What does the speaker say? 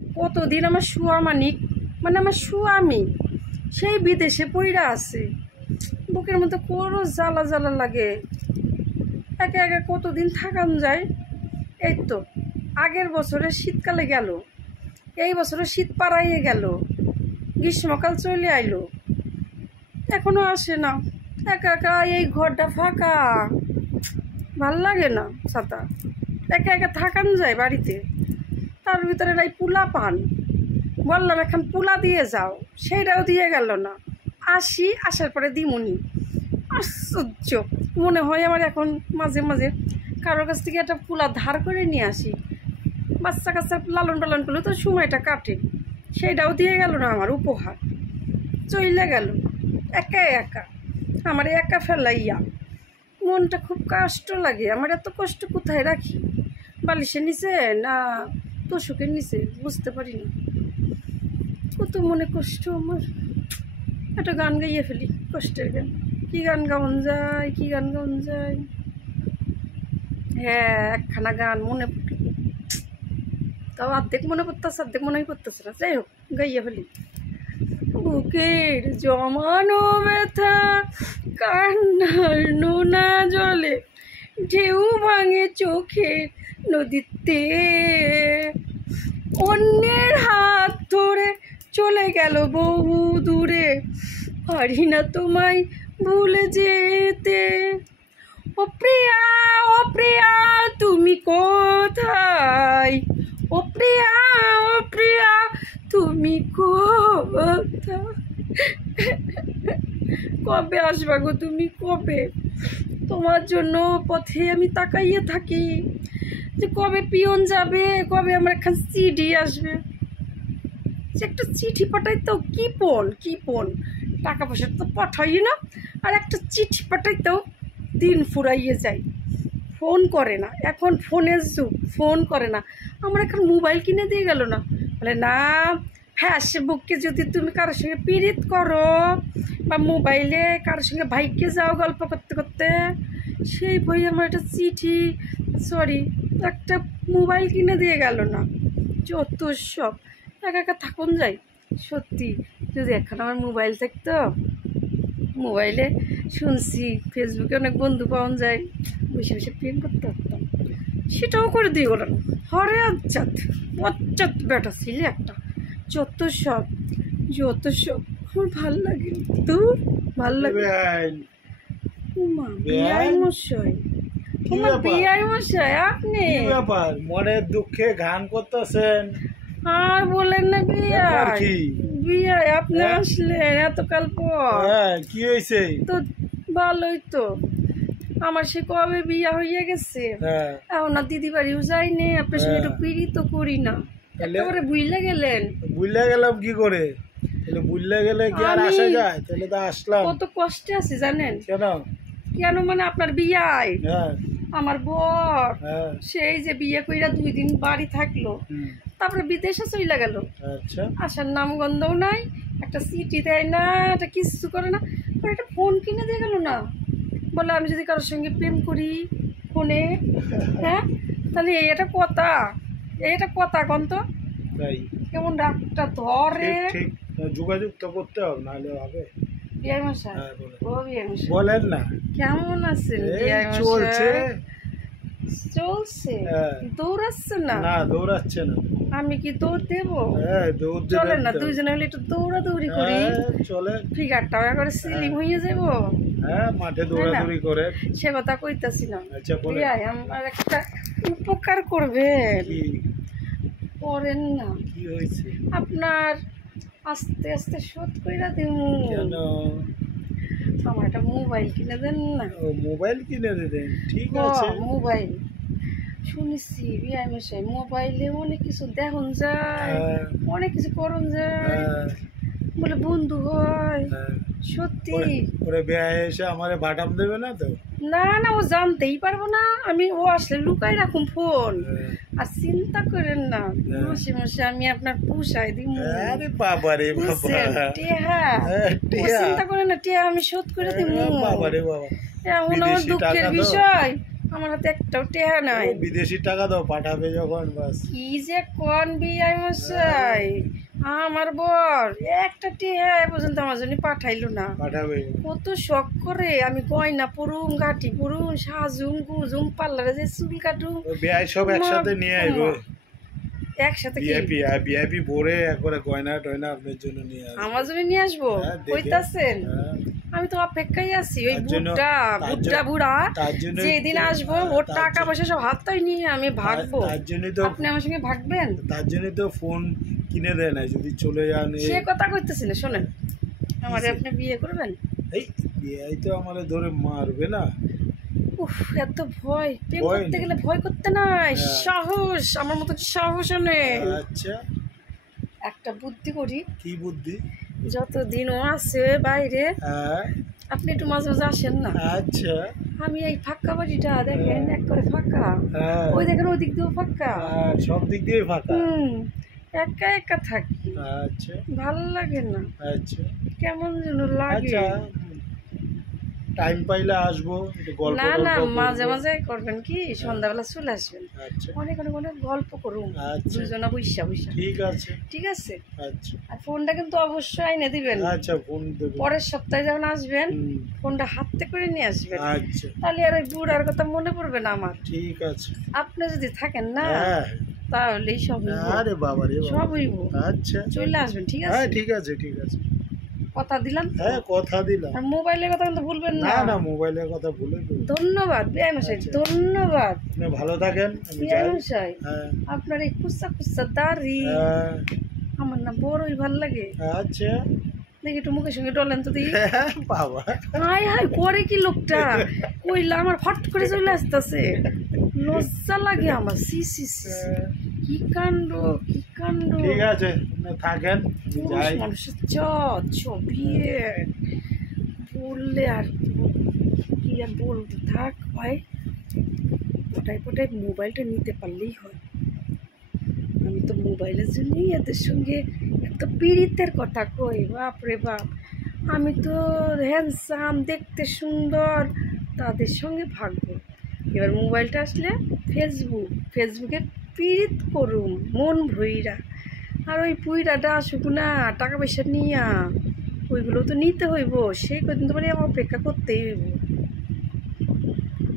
কতদিন আমার শুয়া মানিক মানে আমার স্বামী সেই বিদেশে পইরা আছে, বুকের মধ্যে কোনো জ্বালা জ্বালা লাগে। একে একে কতদিন থাকান যায়। এই তো আগের বছরের শীতকালে গেল, এই বছরে শীত পাড়াইয়ে গেল, গ্রীষ্মকাল চলে আইলো, এখনো আসে না। একা একা এই ঘরটা ফাঁকা, ভাল লাগে না ছাতা। একা একা থাকান যায় বাড়িতে, তার ভিতরে নাই পুলা পান। বললাম এখন পুলা দিয়ে যাও, সেইটাও দিয়ে গেল না। আসার পরে দিমুনি। আশ্চর্য, মনে হয় আমার এখন মাঝে মাঝে কারোর কাছ থেকে একটা পুলা ধার করে নিয়ে আসি, বাচ্চা কাচ্চা লালন পালন করলে তো সময়টা কাটে। সেইটাও দিয়ে গেল না, আমার উপহার চইলে গেল। একা একা আমার একা ফেলাইয়া মনটা খুব কষ্ট লাগে। আমার এত কষ্ট কোথায় রাখি, বালিশের নিচে না তোষকের নিচে বুঝতে পারি না। কত মনে কষ্ট আমার। একটা গান গাইয়ে ফেলি, কষ্টের গান। কি গান গাওন যায়, কি গান গাওন যায়? হ্যাঁ, একখানা গান মনে পড়ল, তাও অর্ধেক মনে পড়তেছে, অর্ধেক মনেই পড়তেছে না। যাই হোক, গাইয়ে ফেলি। বুকের জমানো ব্যথা কান্নার নোনা জলে ঢেউ ভাঙে চোখের নদীতে, অন্যের হাত ধরে চলে গেল বহু দূরে, পারি না তোমায় ভুলে যেতে। ও প্রিয়া তুমি কোথায়? ও প্রিয়া তুমি কোথায়? কবে আসবা গো তুমি, কবে? তোমার জন্য পথে আমি তাকাইয়ে থাকি যে কবে পিয়ন যাবে, কবে আমার একটা চিঠি আসবে। যে একটা চিঠি পাঠাইতেও কিপন টাকা পয়সা তো পাঠাই না, আর একটা চিঠি পাঠাইতেও দিন ফুরাইয়ে যায়। ফোন করে না, এখন ফোনের যুগ, ফোন করে না। আমার এখন মোবাইল কিনে দিয়ে গেল না, বলে না ফেসবুকে যদি তুমি কারোর সঙ্গে পীড়িত করো বা মোবাইলে কারোর সঙ্গে ভাইকে যাও গল্প করতে করতে, সেই বই আমার একটা চিঠি একটা মোবাইল কিনে দিয়ে গেল না। যত সব একা একা থাকুন যায়। সত্যি যদি এখন আমার মোবাইল থাকতো, মোবাইলে শুনছি ফেসবুকে অনেক বন্ধু পাওয়া যায়, বসে বসে প্রেম করতে পারতাম। সেটাও করে দিয়ে গেল না। হরে বচ্চাত বেটা ছিলে একটা। যত সব আমার ভাল লাগে, তোর ভাল লাগে? বিআই মশাই আপনি মনের দুঃখে গান করতেছেন? আর বলেন না বিআই আপনি আসলেন এতকাল পর। কি হয়েছে? তো ভালোই তো, আমার সে কবে বিয়া হইয়া গেছে, এখন না দিদি বাড়িও যাইনি, আপনার সঙ্গে একটু পীড়িত করি না। একেবারে ভুইলা গেলেন। ভুইলা গেলাম কি করে? ভুইলা গেলে কি আর আসা যায়? তাহলে তো আসলাম। কত কষ্টে আছি জানেন? কেন মানে আপনার বিয়ায় আমার বর সেই যে বিয়ে কইরা 2 দিন বাড়ি থাকলো, তারপরে বিদেশে চলে গেল। আসার নাম গন্ধও নাই, একটা চিঠি দেয় না, একটা কিচ্ছু করে না। একটা ফোন কিনে দিয়ে গেল না, বলে আমি যদি কারোর সঙ্গে প্রেম করি ফোনে, হ্যাঁ তাহলে এটা কথা কন্ত কেমন রাগটা ধরে। যোগাযোগ তো করতে হবে, নাহলে হবে। বিআই মশাই, বলেন না কেমন আছেন? চলছে, দৌড়াচ্ছে না? দৌড়াচ্ছে না। আমি কি দৌড় দেবো? চলেন না দুইজনে মিলে একটু দৌড়াদৌড়ি করি, চলে ফিগারটাও একবারে স্লিম হয়ে যাবো। মাঠে দৌড়াদৌড়ি করে। সে কথা কইতাছি না। আমার একটা উপকার করবেন, করেন না? কি হয়েছে? আপনার আস্তে আস্তে শোধ কইরা দেবো। আমার একটা মোবাইল কিনে দেন না। মোবাইল কিনে দেন? ঠিক আছে। মোবাইল শুনেছি বিআই মশাই মোবাইলে অনেক কিছু দেখুন যায়, অনেক কিছু করুন যায়, বলে বন্ধু হয়। সত্যি ওরে বিয়ে এসে আমারে বাটাম দেবে না তো? না ও জানতেই পারবো না। ও আসলে লুকাই রাখুন ফোন। আর চিন্তা করেন না, মাসে মাসে আমি আপনার পুষাই দিব। আরে বাবা রে বাবা, চিন্তা করেন না, টিয়া আমি শোধ করে দিব। বাবা রে বাবা, এমন আমার দুঃখের বিষয়, আমার হাতে একটাও টেহা নাই। ও বিদেশি টাকা দাও, পাঠাবে যখন বাস। কি যে কোন বিয়াই মশাই, আমার বর একটা টেহা এ পর্যন্ত আমার জন্য পাঠাইলো না। পাঠাবে। কত শখ করে আমি গয়না পরুম, গাঠি পরুম, সাজুম গুজুম, পার্লারে যে চুল কাটুম, ও বিয়াই সব একসাথে নিয়ে আইবো। একসাথে কি ভিআইপি ভিআইপি ভরে একবারে গয়না টয়না আপনার জন্য নিয়ে আসবো। আমার জন্য নিয়ে আসবো? হ্যাঁ, দেখে। কইতাছেন? হ্যাঁ। আমি তো অপেক্ষায় আছি। ওই তার জন্য- বুড়া তার জন্য যেদিন আসবো ওর তার টাকা পয়সা সব হাতটাই নিয়ে আমি ভাগবো। তার জন্যই তো আপনি আমার সঙ্গে ভাগবেন? তার জন্যই তো ফোন কিনে দেয় না, যদি চলে যান। সে কথা কইতেছি না, শোনেন, আমারে আপনি বিয়ে করবেন? এই বিয়াই তো আমারে ধরে মারবে না। উফ, এত ভয়! প্রেম ভয় করতে নেই। গেলে ভয় করতে নাই, হ্যাঁ। সাহস, আমার মতো সাহস নেই। আচ্ছা, একটা বুদ্ধি করি, কি বুদ্ধি? যতদিন ও আছে বাইরে হ্যাঁ, আপনি একটু মাঝে মাঝে আসেন না। আচ্ছা। আমি এই ফাঁকা বাড়িটা দেখেন, এক করে ফাঁকা, হ্যাঁ, ওই দেখেন ওই দিক দিয়েও ফাঁকা। সব দিক দিয়ে ফাঁকা। একা একা থাকি, আচ্ছা, ভালো লাগে না, আচ্ছা, কেমন যেন লাগে। আচ্ছা। টাইম পাইলে আসবো, একটু গল্প না না, টল্প মাঝে করবো। মাঝে করবেন কি, সন্ধ্যাবেলা চলে আসবেন, আচ্ছা, অনেক অনেক অনেক গল্প করুন, আচ্ছা। দুজনা বইসা বইসা। ঠিক আছে। ঠিক আছে? আচ্ছা, আর ফোনটা কিন্তু অবশ্যই এনে দিবেন। আচ্ছা, ফোন দেবো। পরের সপ্তাহে যখন আসবেন হুম, ফোনটা হাতে করে নিয়ে আসবেন, আচ্ছা, তাহলে আর ওই বুড়ার কথা মনে পড়বে না আমার। ঠিক আছে। আপনি যদি থাকেন না হ্যাঁ, তাহলেই সব হইব, আরে বাবা রে বাবা। সব হইব। আচ্ছা, চলে আসবেন, ঠিক হ্যাঁ, আছে? ঠিক আছে, ঠিক আছে। কথা দিলাম তো? হ্যাঁ, কথা দিলাম। আর মোবাইলের কথা কিন্তু ভুলবেন না। না না, মোবাইলের কথা ভুলে দেবো। ধন্যবাদ বিআই মশাই, আচ্ছা। ধন্যবাদ আপনি ভালো থাকেন, আমি বিআই যাই। মশাই। হ্যাঁ, আপনার এই কুচ্চা কুচ্চা দাড়ি হ্যাঁ, আমার না বড়ই ভাল লাগে। আচ্ছা। দেখি একটু মুখের সঙ্গে ডলেন তো দেখি। বাবা, হাই হাই করে কি লোকটা, কইলা আমার ফট করে চলে আসতেছে, লজ্জা লাগে আমার। সি সি সি, কি কাণ্ড, কি কাণ্ড! ঠিক আছে, আপনি থাকেন, আমি পুরুষ যাই। মানুষের বিয়ে বললে আর কি আর বলবো, থাক ভাই, পটায় পটায় মোবাইলটা নিতে পারলেই হয়। আমি তো মোবাইলের জন্যই এদের সঙ্গে এত পীড়িতের কথা কই, বাপ রে বাপ। আমি তো হ্যান্ডসাম, দেখতে সুন্দর, তাদের সঙ্গে ভাগবো। এবার মোবাইলটা আসলে ফেসবুকে পীড়িত করুম মন ভইরা। আর ওই পুইরাটা আসুক না, টাকা পয়সা নিয়া, ওইগুলো তো নিতে হইব, সেই কদিন তো মানে অপেক্ষা করতেই হইব।